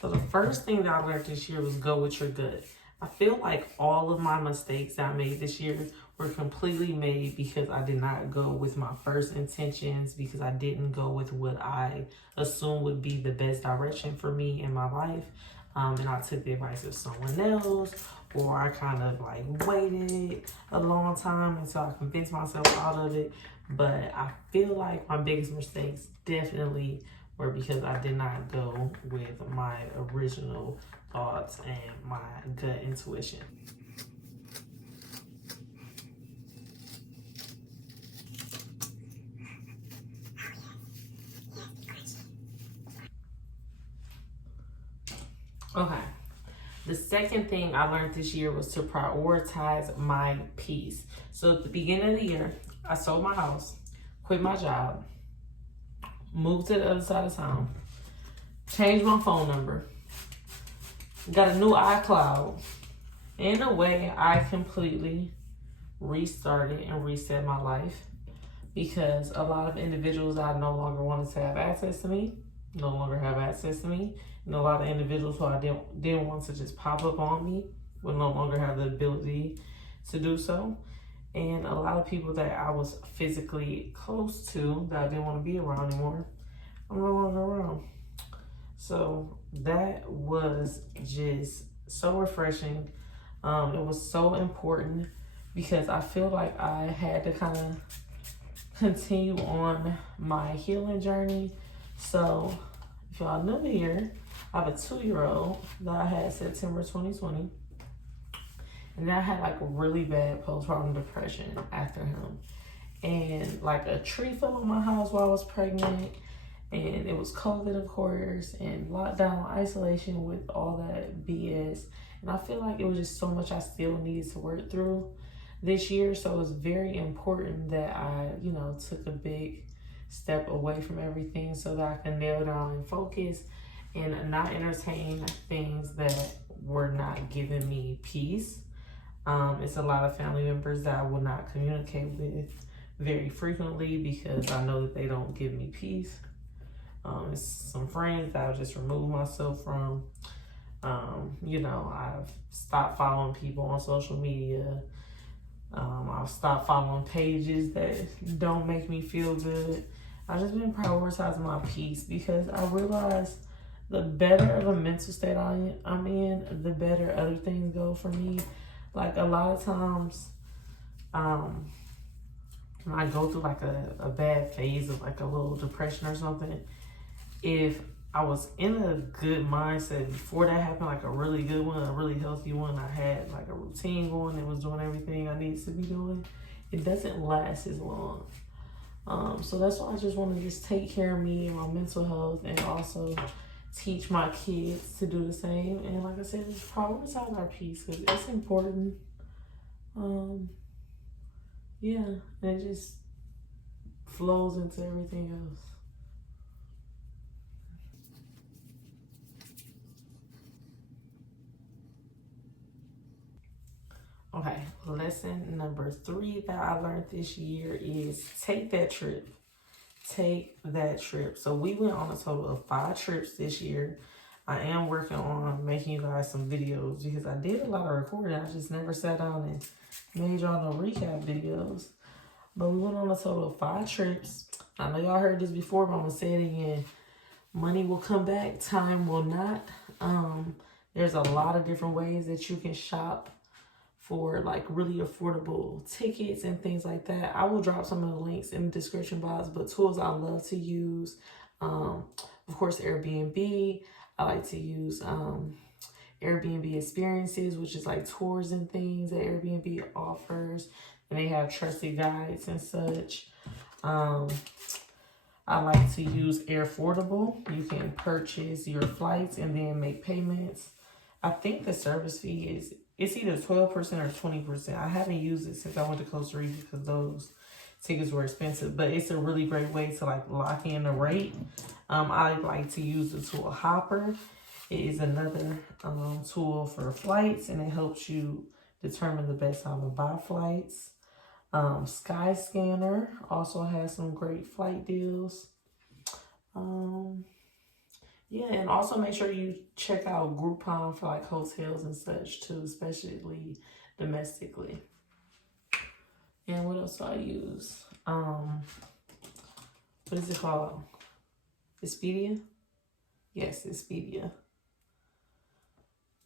So the first thing that I learned this year was go with your gut. I feel like all of my mistakes that I made this year were completely made because I did not go with my first intentions, because I didn't go with what I assumed would be the best direction for me in my life. And I took the advice of someone else, or I kind of like waited a long time until I convinced myself out of it. But I feel like my biggest mistakes definitely were because I did not go with my original thoughts and my gut intuition. Okay. The second thing I learned this year was to prioritize my peace. So at the beginning of the year, I sold my house, quit my job, moved to the other side of town, changed my phone number, got a new iCloud. In a way, I completely restarted and reset my life, because a lot of individuals I no longer wanted to have access to me, no longer have access to me. And a lot of individuals who I didn't want to just pop up on me would no longer have the ability to do so. And a lot of people that I was physically close to that I didn't want to be around anymore, I'm no longer around. So that was just so refreshing. It was so important because I feel like I had to kind of continue on my healing journey. So if y'all new here, I have a 2-year-old that I had September 2020. And then I had like a really bad postpartum depression after him. And like a tree fell on my house while I was pregnant. And it was COVID, of course, and lockdown, isolation with all that BS. And I feel like it was just so much I still needed to work through this year. So it was very important that I, took a big step away from everything so that I can nail down and focus and not entertain things that were not giving me peace. It's a lot of family members that I will not communicate with very frequently because I know that they don't give me peace. It's some friends that I've just removed myself from. I've stopped following people on social media. I've stopped following pages that don't make me feel good. I've just been prioritizing my peace because I realized the better of a mental state I'm in, the better other things go for me. Like a lot of times, when I go through like a bad phase of like a little depression or something, if I was in a good mindset before that happened, like a really good one, a really healthy one, I had like a routine going and was doing everything I needed to be doing, it doesn't last as long. So that's why I just want to just take care of me and my mental health, and also teach my kids to do the same. And like I said, just prioritize our peace because it's important. Yeah, and it just flows into everything else. Okay, lesson number 3 that I learned this year is take that trip. Take that trip. So we went on a total of 5 trips this year. I am working on making you guys some videos because I did a lot of recording. I just never sat down and made y'all no recap videos. But we went on a total of 5 trips. I know y'all heard this before, but I'm going to say it again. Money will come back. Time will not. There's a lot of different ways that you can shop for like really affordable tickets and things like that. I will drop some of the links in the description box, but tools I love to use, of course, Airbnb. I like to use Airbnb experiences, which is like tours and things that Airbnb offers, and they have trusted guides and such. I like to use Airfordable. You can purchase your flights and then make payments. I think the service fee it's either 12% or 20%. I haven't used it since I went to Costa Rica because those tickets were expensive, but it's a really great way to like lock in the rate. I like to use the tool Hopper. It is another tool for flights, and it helps you determine the best time to buy flights. Skyscanner also has some great flight deals. Yeah, and also make sure you check out Groupon for like hotels and such too, especially domestically. And what else do I use? What is it called? Expedia? Yes, Expedia.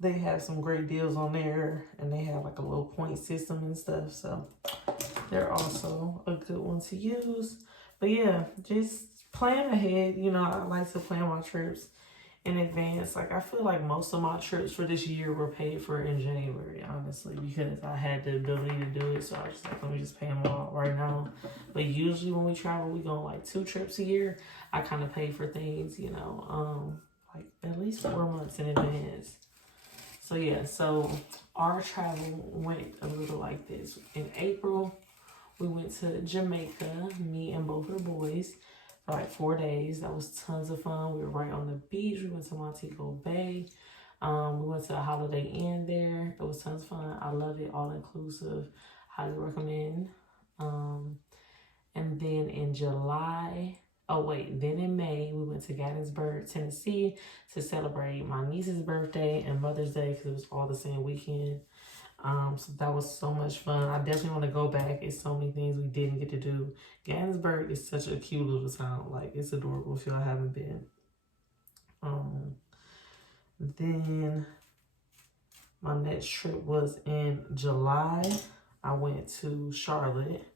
They have some great deals on there, and they have like a little point system and stuff, so they're also a good one to use. But yeah, just plan ahead. You know, I like to plan my trips in advance. Like, I feel like most of my trips for this year were paid for in January, honestly, because I had the ability to do it. So I was just like, let me just pay them all right now. But usually when we travel, we go on like 2 trips a year. I kind of pay for things, you know, like at least 4 months in advance. So yeah, so our travel went a little like this. In April, we went to Jamaica, me and both of the boys, for like 4 days. That was tons of fun. We were right on the beach. We went to Montego Bay. We went to a Holiday Inn there. It was tons of fun. I love it, all inclusive. Highly recommend. And then in July, then in May, we went to Gettysburg, Tennessee to celebrate my niece's birthday and Mother's Day because it was all the same weekend. So that was so much fun. I definitely want to go back. It's so many things we didn't get to do. Gettysburg is such a cute little town. Like, it's adorable if y'all haven't been. Then my next trip was in July. I went to Charlotte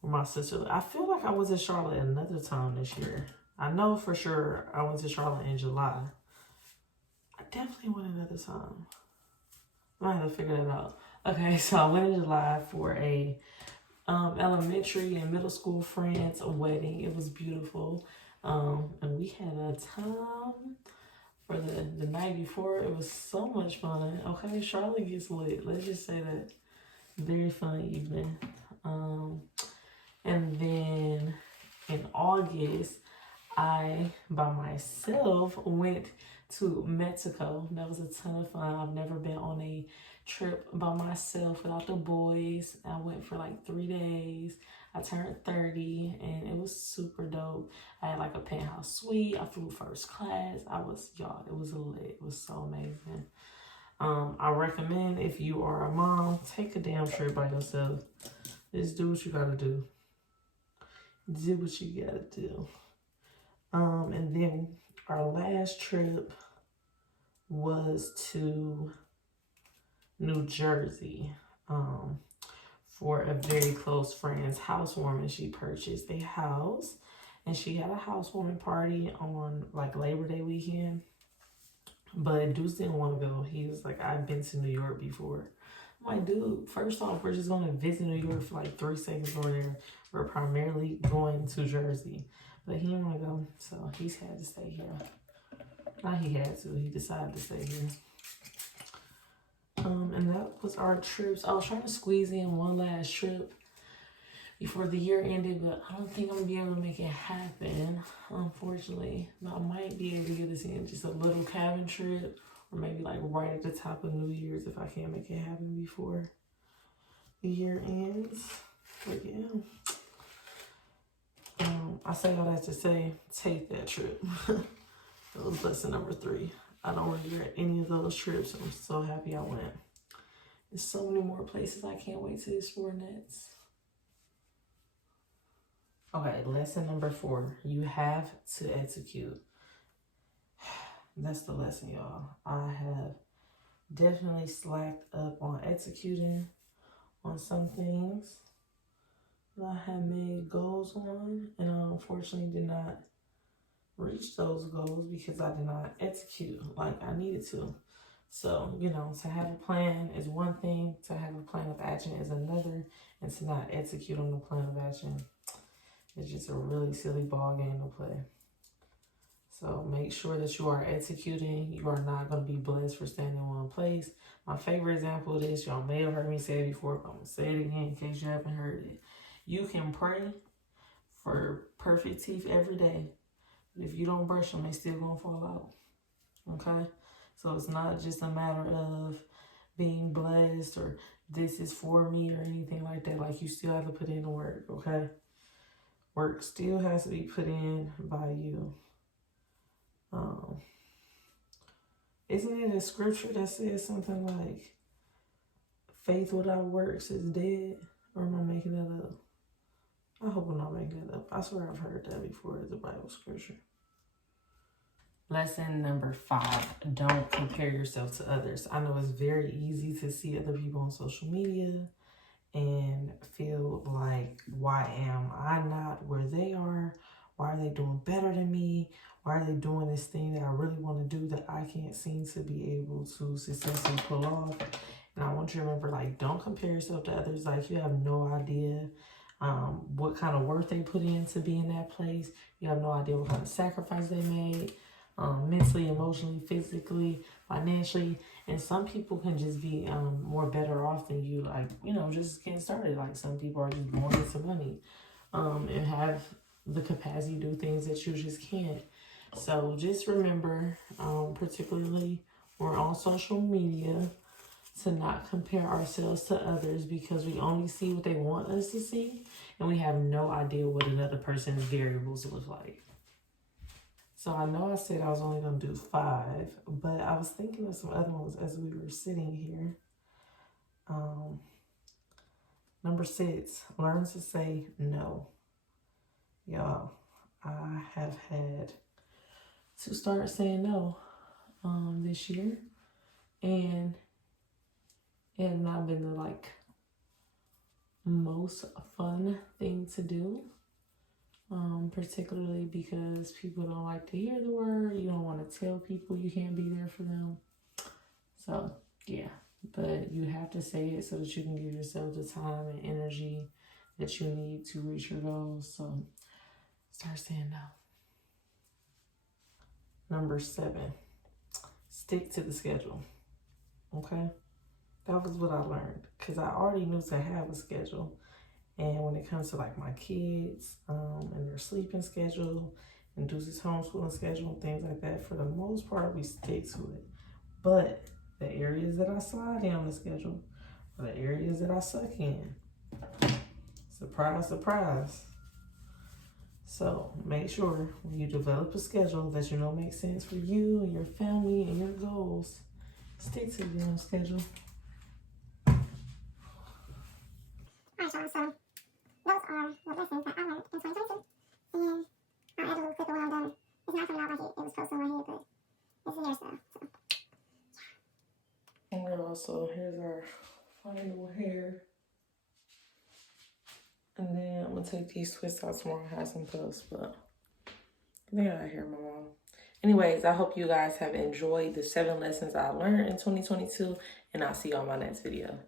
with my sister. I feel like I was in Charlotte another time this year. I know for sure I went to Charlotte in July. I definitely went another time. I might have to figure that out. Okay, so I went in July for a elementary and middle school friends wedding. It was beautiful. And we had a time for the night before. It was so much fun. Okay, Charlotte gets lit. Let's just say that. Very fun evening. And then in August, I, by myself, went to Mexico. That was a ton of fun. I've never been on a trip by myself without the boys. I went for like 3 days. I turned 30 and it was super dope. I had like a penthouse suite. I flew first class. It was lit. It was so amazing. I recommend, if you are a mom, take a damn trip by yourself. Just do what you gotta do. Do what you gotta do. And then our last trip was to New Jersey for a very close friend's housewarming. She purchased a house and she had a housewarming party on like Labor Day weekend. But Deuce didn't want to go. He was like, I've been to New York before. I'm like, dude, first off, we're just going to visit New York for like 3 seconds over there. We're primarily going to Jersey. But he didn't want to go, so he's had to stay here. Not he had to, he decided to stay here. And that was our trips. I was trying to squeeze in one last trip before the year ended, but I don't think I'm gonna be able to make it happen, unfortunately. But I might be able to get us in just a little cabin trip, or maybe like right at the top of New Year's if I can't make it happen before the year ends. But yeah, I say all that to say, take that trip. That was lesson number 3. I don't regret any of those trips. I'm so happy I went. There's so many more places I can't wait to explore next. Okay, lesson number 4. You have to execute. That's the lesson, y'all. I have definitely slacked up on executing on some things that I had made goals on, and I unfortunately did not reach those goals because I did not execute like I needed to. So, you know, to have a plan is one thing, to have a plan of action is another, and to not execute on the plan of action, it's just a really silly ball game to play. So make sure that you are executing. You are not going to be blessed for staying in one place. My favorite example of this, y'all may have heard me say it before, but I'm going to say it again in case you haven't heard it. You can pray for perfect teeth every day, but if you don't brush them, they still going to fall out. Okay? So it's not just a matter of being blessed or this is for me or anything like that. Like, you still have to put in the work, okay? Work still has to be put in by you. Isn't it a scripture that says something like, faith without works is dead? Or am I making that up? I hope I'm not making it up. I swear I've heard that before as a Bible scripture. Lesson number 5, don't compare yourself to others. I know it's very easy to see other people on social media and feel like, why am I not where they are? Why are they doing better than me? Why are they doing this thing that I really want to do that I can't seem to be able to successfully pull off? And I want you to remember, like, don't compare yourself to others. Like, you have no idea what kind of work they put in to be in that place. You have no idea what kind of sacrifice they made, mentally, emotionally, physically, financially. And some people can just be more better off than you, like, you know, just getting started. Like, some people are just born into money and have the capacity to do things that you just can't. So just remember, particularly we're on social media, to not compare ourselves to others, because we only see what they want us to see, and we have no idea what another person's variables look like. So I know I said I was only going to do 5, but I was thinking of some other ones as we were sitting here. Number 6, learn to say no. Y'all, I have had to start saying no this year, and it has not been the most fun thing to do, particularly because people don't like to hear the word. You don't want to tell people you can't be there for them. So yeah, but you have to say it so that you can give yourself the time and energy that you need to reach your goals. So start saying no. Number 7, stick to the schedule. Okay? That was what I learned, because I already knew to have a schedule. And when it comes to like my kids and their sleeping schedule and Deuce's homeschooling schedule and things like that, for the most part, we stick to it. But the areas that I slide in on the schedule are the areas that I suck in. Surprise, surprise. So make sure when you develop a schedule that you know makes sense for you and your family and your goals, stick to the schedule. Alright, y'all, so those are the lessons that I learned in 2022. And I had a little clip of what I'm done. It's not coming out like it was posted on my head, but it's in there stuff. So. And also, here's our final hair. And then I'm going to take these twists out tomorrow and have some puffs, but I think I hear my mom. Anyways, I hope you guys have enjoyed the 7 lessons I learned in 2022, and I'll see you on my next video.